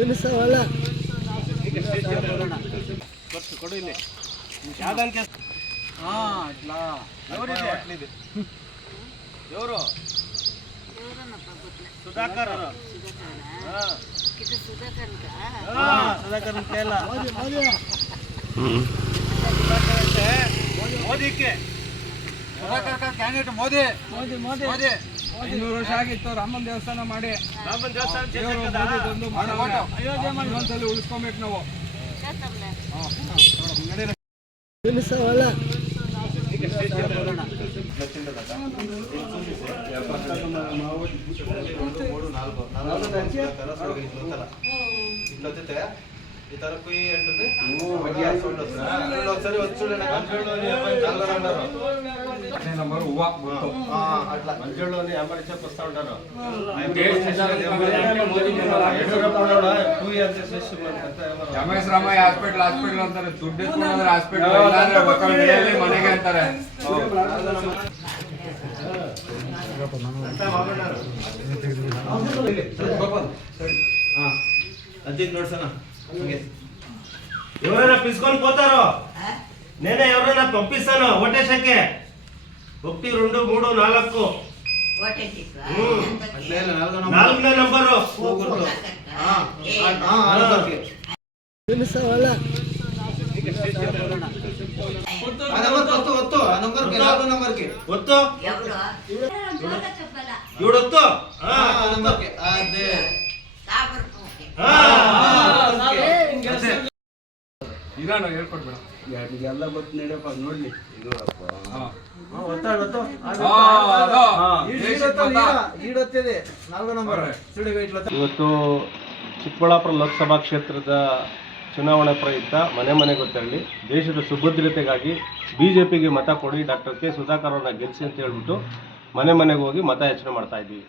ತಿಳಿಸವಲ್ಲ. ಕೊಡು ಇಲ್ಲಿ ಯಾವ್ದಂಕೆ ಹಾಂ ಇವರು ಸುಧಾಕರ್. ಸುಧಾಕರ್. ಅಂತ. ಓದಿಕ್ಕೆ ಮೋದಿ ಮೋದಿ. ಮೋದಿ. ಮೋದಿ ಐನೂರು ವರ್ಷ ಆಗಿತ್ತು ರಾಮನ ದೇವಸ್ಥಾನ ಮಾಡಿ. ದೇವಸ್ಥಾನ ಅಯೋಧ್ಯೆ ಮಾಡಿ. ಒಂದ್ಸಲ ಉಳಿಸ್ಕೊಬೇಕು ನಾವು. ಮಾವು తరకు ఏంటది ఒకసారి వచ్చి చూడండి ನಂಬರ್ ಹೂವ ಗೊತ್ತು అట్లా మంచోళ్ళని ఎంబడి చెప్పొస్తా ఉంటారు టూ ఇయర్స్ చేసి M S Ramaiah hospital hospital ಅಂತಾರೆ ದುಡ್ಡು ಎತ್ಕೊಂಡ್ರೆ ಹಾಸ್ಪಿಟಲ್ ಇಲ್ಲಾಂದ್ರೆ ಗೊತ್ತಾಗಲ್ಲ, ಮನೆಯಲ್ಲಿ ಮನೆಗೆ ಅಂತಾರೆ అజిత్ నోడ్సన ఎవరైనా పిసుకొని పోతారో? నేనే ఎవరైనా పంపిస్తాను? ఓటేసకే ఒకటి రెండు మూడు నాలుగు. నాలుగునే నంబరు. ಒತ್ತು ಇವಡೊತ್ತು ಅದೇ ಎಲ್ಲ ನಡೆಯಪ್ಪ ನೋಡ್ಲಿ. ಇವತ್ತು ಚಿಕ್ಕಬಳ್ಳಾಪುರ ಲೋಕಸಭಾ ಕ್ಷೇತ್ರದ ಚುನಾವಣೆ ಪ್ರಯುಕ್ತ ಮನೆ ಮನೆಗೆ ತೆರಳಿ ದೇಶದ ಸುಭದ್ರತೆಗಾಗಿ ಬಿ ಜೆ ಮತ ಕೊಡಿ ಡಾಕ್ಟರ್ ಕೆ ಸುಧಾಕರ್ ಅವ್ರನ್ನ ಗೆಲ್ಲಿಸಿ ಅಂತ ಹೇಳ್ಬಿಟ್ಟು ಮನೆ ಮನೆಗೆ ಹೋಗಿ ಮತ ಯಾಚನೆ ಮಾಡ್ತಾ ಇದ್ದೀವಿ